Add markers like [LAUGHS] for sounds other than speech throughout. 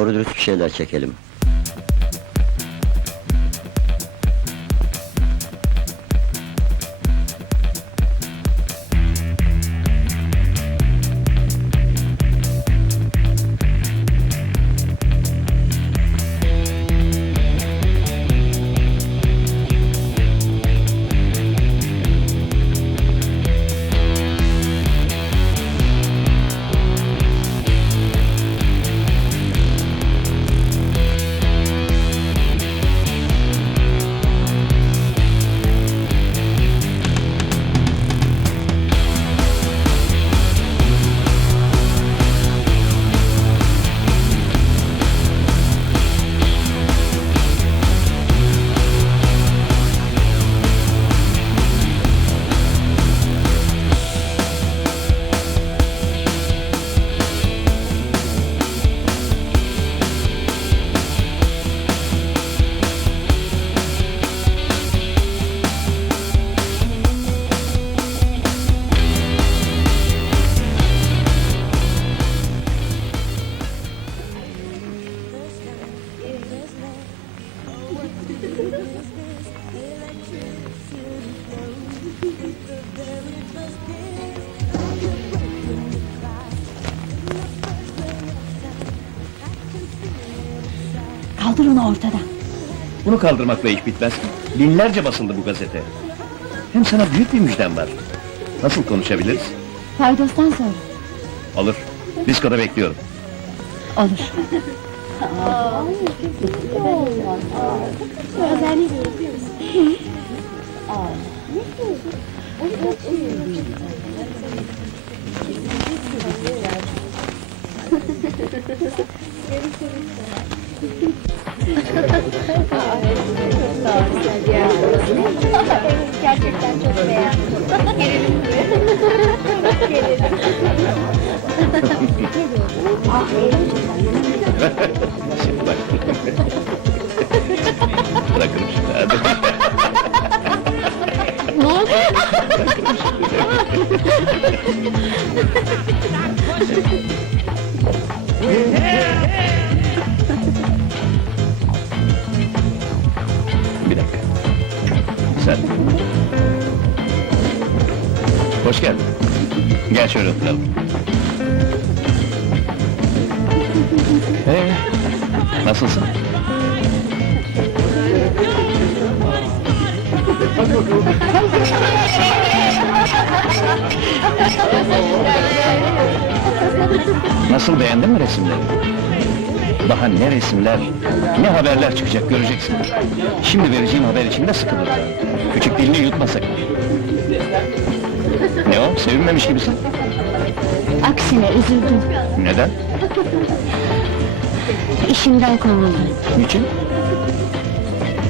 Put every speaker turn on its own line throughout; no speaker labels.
Doğru dürüst bir şeyler çekelim.
Kaldır onu ortadan.
Bunu kaldırmakla iş bitmez. Binlerce basıldı bu gazete. Hem sana büyük bir müjdem var. Nasıl konuşabiliriz?
Paydostan sonra.
Olur. Diskoda bekliyorum.
Olur.
Gerçekten [LAUGHS]
Şimdi bak. Bırakın şimdi hadi.
Ne oldu?
Bir dakika. Sen. Hoş geldin. Gel şöyle oturalım. Ee, nasılsın? Nasıl beğendin mi resimleri? Daha ne resimler, ne haberler çıkacak göreceksin. Şimdi vereceğim haber içinde sıkılır. Küçük dilini yutma sakın. Ne o, sevinmemiş gibisin?
Aksine üzüldüm.
Neden?
İşimden kovuldum.
Niçin?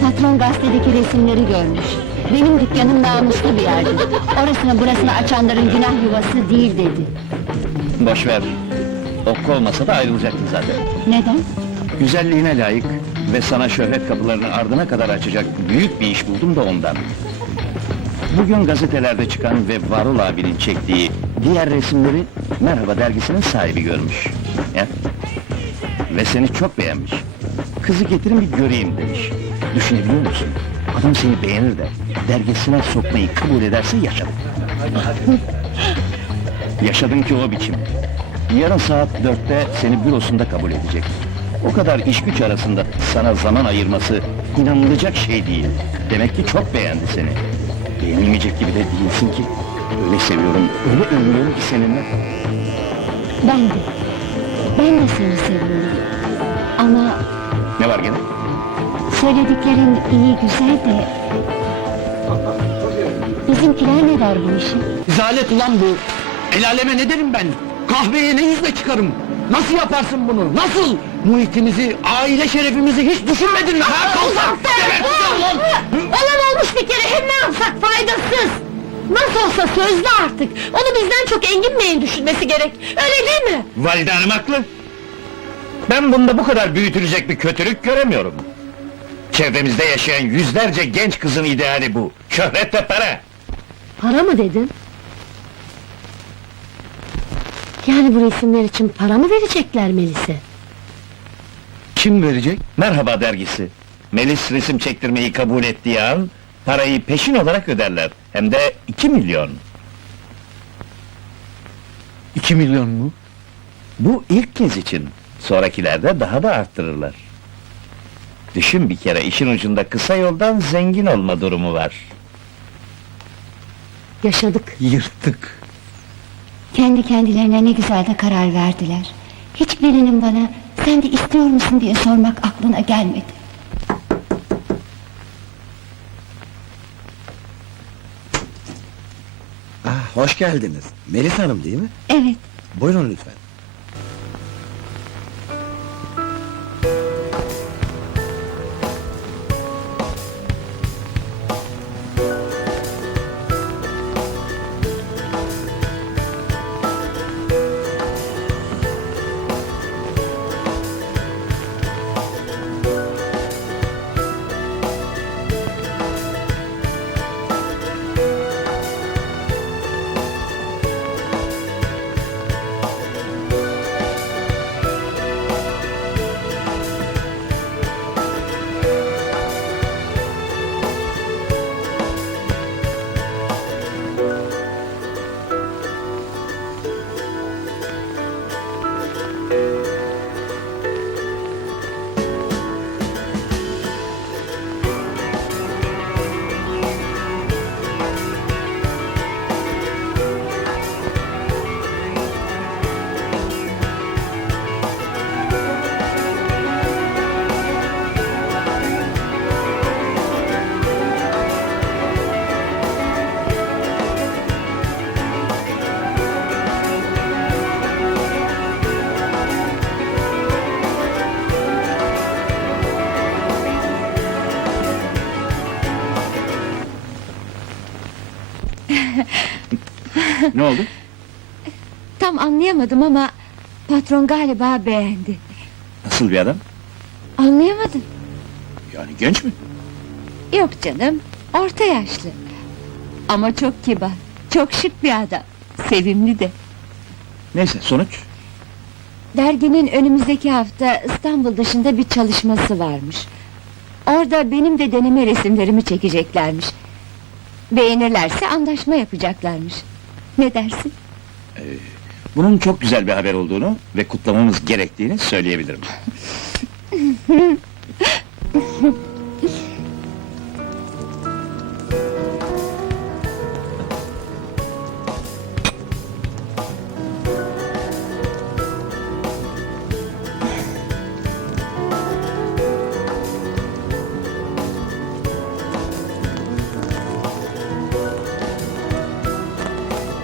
Patron gazetedeki resimleri görmüş. Benim dükkanım namuslu bir yerdi. Orasını burasını açanların günah yuvası değil dedi.
Boş ver. Okku olmasa da ayrılacaktın zaten.
Neden?
Güzelliğine layık ve sana şöhret kapılarını ardına kadar açacak büyük bir iş buldum da ondan. Bugün gazetelerde çıkan ve Varol abinin çektiği diğer resimleri Merhaba dergisinin sahibi görmüş. Ya? Ve seni çok beğenmiş. Kızı getirin bir göreyim demiş. Düşünebiliyor musun? Adam seni beğenir de dergisine sokmayı kabul ederse yaşadın. [LAUGHS] Yaşadın ki o biçim. Yarın saat dörtte seni bürosunda kabul edecek. O kadar iş güç arasında sana zaman ayırması inanılacak şey değil. Demek ki çok beğendi seni. Beğenilmeyecek gibi de değilsin ki. Öyle seviyorum, öyle övünüyorum ki seninle.
Ben de. Ben de seni seviyorum. Ama
Ne var gene?
söylediklerin iyi güzel de... Bizimkiler ne der bu işe?
Zalet ulan bu! El aleme ne derim ben? Kahveye ne yüzle çıkarım? Nasıl yaparsın bunu? Nasıl? Muhitimizi, aile şerefimizi hiç düşünmedin mi? Ha, kalsak! Geberteceğim lan!
Olan olmuş bir kere hem ne yapsak faydasız! Nasıl olsa sözlü artık! Onu bizden çok Engin Bey'in düşünmesi gerek, öyle değil mi?
Valide hanım haklı. Ben bunda bu kadar büyütülecek bir kötülük göremiyorum. Çevremizde yaşayan yüzlerce genç kızın ideali bu. Şöhret ve para.
Para mı dedin? Yani bu resimler için para mı verecekler Melis'e?
Kim verecek?
Merhaba dergisi. Melis resim çektirmeyi kabul ettiği an, parayı peşin olarak öderler. Hem de 2 milyon.
İki milyon mu?
Bu ilk kez için. Sonrakilerde daha da arttırırlar. Düşün bir kere işin ucunda kısa yoldan zengin olma durumu var.
Yaşadık.
Yırttık.
Kendi kendilerine ne güzel de karar verdiler. Hiçbirinin bana sen de istiyor musun diye sormak aklına gelmedi.
Hoş geldiniz. Melis Hanım değil mi?
Evet,
Buyurun lütfen. [LAUGHS]
Ne oldu?
tam anlayamadım ama patron galiba beğendi.
Nasıl bir adam?
Anlayamadım.
Yani genç mi?
Yok canım, orta yaşlı. Ama çok kibar, çok şık bir adam. Sevimli de.
Neyse sonuç?
Derginin önümüzdeki hafta İstanbul dışında bir çalışması varmış. Orada benim de deneme resimlerimi çekeceklermiş. Beğenirlerse anlaşma yapacaklarmış. Ne dersin?
Bunun çok güzel bir haber olduğunu ve kutlamamız gerektiğini söyleyebilirim. [LAUGHS]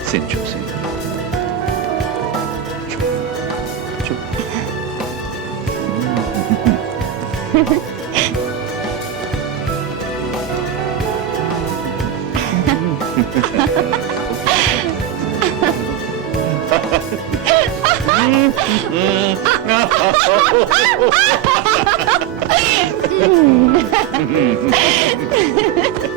Seni çok sevdim. Çok. [LAUGHS] Çok. [LAUGHS]